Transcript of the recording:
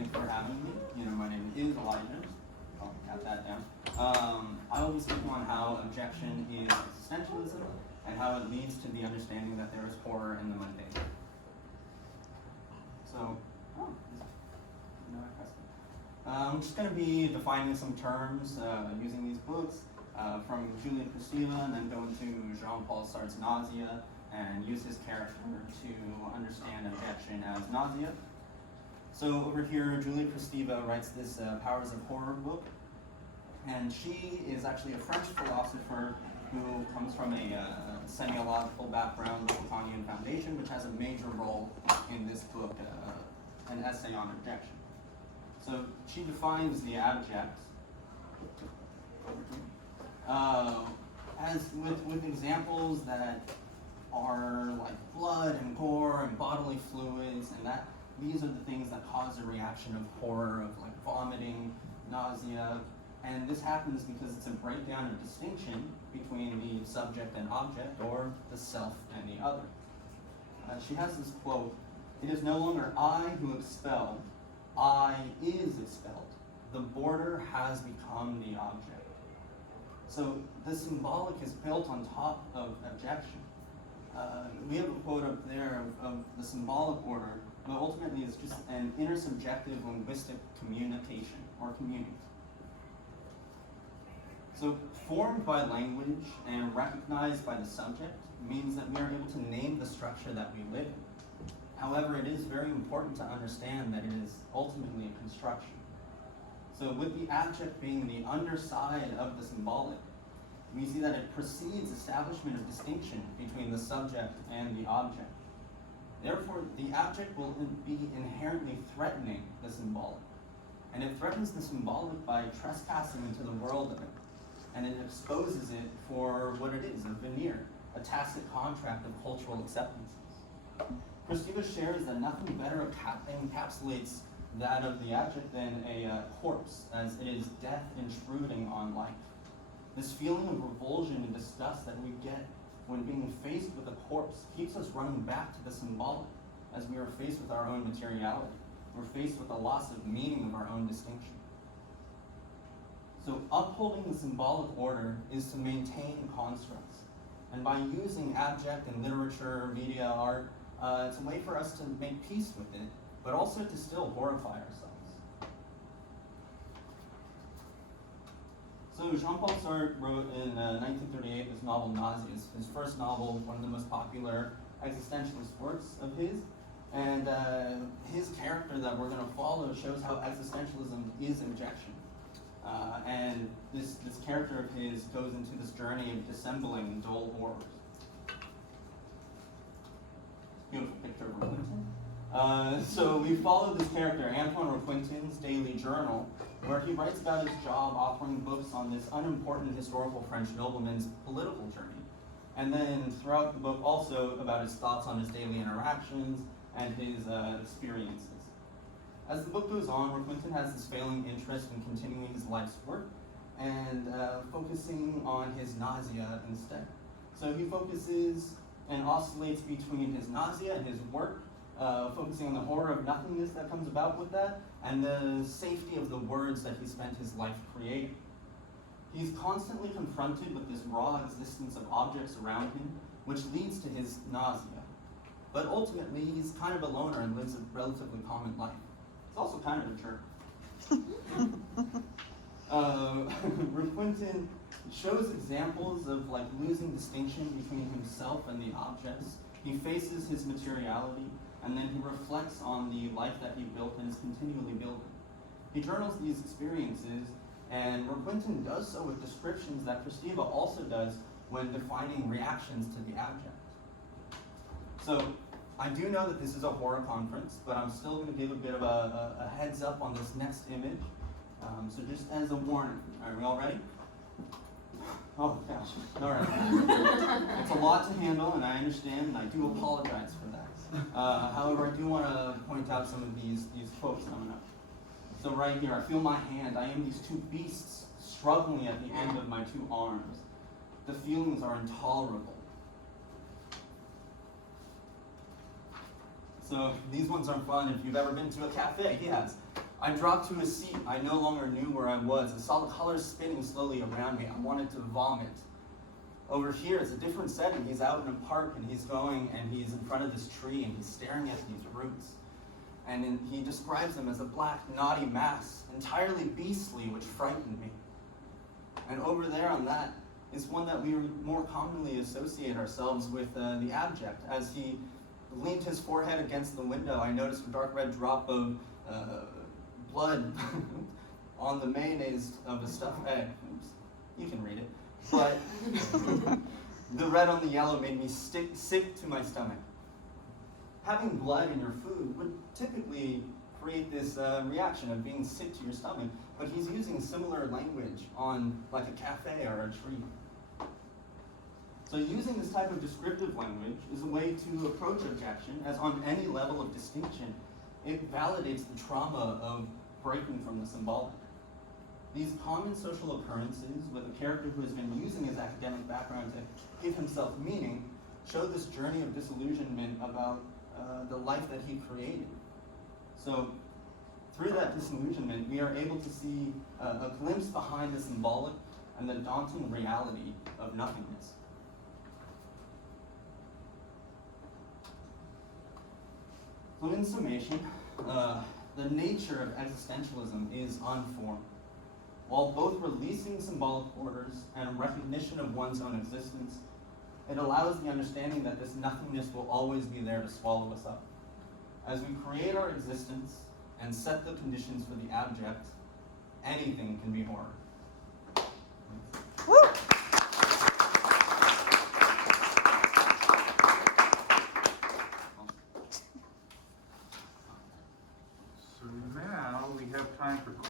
thanks for having me. My name is Elijah. I'll cut that down. I will be speaking on how objection is existentialism and how it leads to the understanding that there is horror in the mundane. So, I'm just going to be defining some terms using these books from Julian Kristeva, and then go into Jean-Paul Sartre's nausea and use his character to understand objection as nausea. So over here, Julia Kristeva writes this Powers of Horror book, and she is actually a French philosopher who comes from a semiological background, the Platonian Foundation, which has a major role in this book, an essay on objection. So she defines the abject as with examples that are like blood and gore and bodily fluids, and that these are the things that cause a reaction of horror, of like vomiting, nausea, and this happens because it's a breakdown of distinction between the subject and object, or the self and the other. She has this quote: "It is no longer I who expel, I is expelled. The border has become the object." So the symbolic is built on top of objection. We have a quote up there of the symbolic order, but ultimately it's just an intersubjective linguistic communication or communing. So formed by language and recognized by the subject means that we are able to name the structure that we live in. However, it is very important to understand that it is ultimately a construction. So with the abject being the underside of the symbolic, we see that it precedes establishment of distinction between the subject and the object. Therefore, the abject will be inherently threatening the symbolic. And it threatens the symbolic by trespassing into the world of it. And it exposes it for what it is, a veneer, a tacit contract of cultural acceptances. Kristeva shares that nothing better encapsulates that of the abject than a corpse, as it is death intruding on life. This feeling of revulsion and disgust that we get when being faced with a corpse keeps us running back to the symbolic, as we are faced with our own materiality. We're faced with the loss of meaning of our own distinction. So upholding the symbolic order is to maintain constructs. And by using abject in literature, media, art, it's a way for us to make peace with it, but also to still horrify ourselves. So Jean-Paul Sartre wrote in 1938 this novel Nausea, his first novel, one of the most popular existentialist works of his. And his character that we're going to follow shows how existentialism is objection. And this character of his goes into this journey of dissembling dull horrors. Beautiful picture of Raquentin. So we follow this character, Antoine Raquentin's daily journal, where he writes about his job authoring books on this unimportant historical French nobleman's political journey. And then throughout the book also about his thoughts on his daily interactions and his experiences. As the book goes on, Raquentin has this failing interest in continuing his life's work and focusing on his nausea instead. So he focuses and oscillates between his nausea and his work, focusing on the horror of nothingness that comes about with that, and the safety of the words that he spent his life creating. He's constantly confronted with this raw existence of objects around him, which leads to his nausea. But ultimately, he's kind of a loner and lives a relatively common life. He's also kind of a jerk. Raquentin shows examples of like losing distinction between himself and the objects. He faces his materiality, and then he reflects on the life that he built and is continually building. He journals these experiences, and Raquentin does so with descriptions that Kristeva also does when defining reactions to the abject. So I do know that this is a horror conference, but I'm still going to give a bit of a heads up on this next image. So just as a warning, are we all ready? Oh gosh, all right. It's a lot to handle, and I understand, and I do apologize for that. However, I do want to point out some of these quotes coming up. So right here, I feel my hand. I am these two beasts struggling at the end of my two arms. The feelings are intolerable. So these ones are fun. If you've ever been to a cafe, yes. I dropped to a seat. I no longer knew where I was. I saw the colors spinning slowly around me. I wanted to vomit. Over here, it's a different setting. He's out in a park, and he's in front of this tree, and he's staring at these roots. And he describes them as a black, knotty mass, entirely beastly, which frightened me. And over there on that is one that we more commonly associate ourselves with, the abject. As he leaned his forehead against the window, I noticed a dark red drop of blood on the mayonnaise of a stuffed egg. Oops. You can read it. But the red on the yellow made me sick to my stomach. Having blood in your food would typically create this reaction of being sick to your stomach, but he's using similar language on like a cafe or a tree. So using this type of descriptive language is a way to approach objection, as on any level of distinction, it validates the trauma of breaking from the symbolic. These common social occurrences with a character who has been using his academic background to give himself meaning show this journey of disillusionment about the life that he created. So through that disillusionment, we are able to see a glimpse behind the symbolic and the daunting reality of nothingness. So in summation, the nature of existentialism is unformed. While both releasing symbolic borders and recognition of one's own existence, it allows the understanding that this nothingness will always be there to swallow us up. As we create our existence and set the conditions for the abject, anything can be horror. Woo! So now we have time for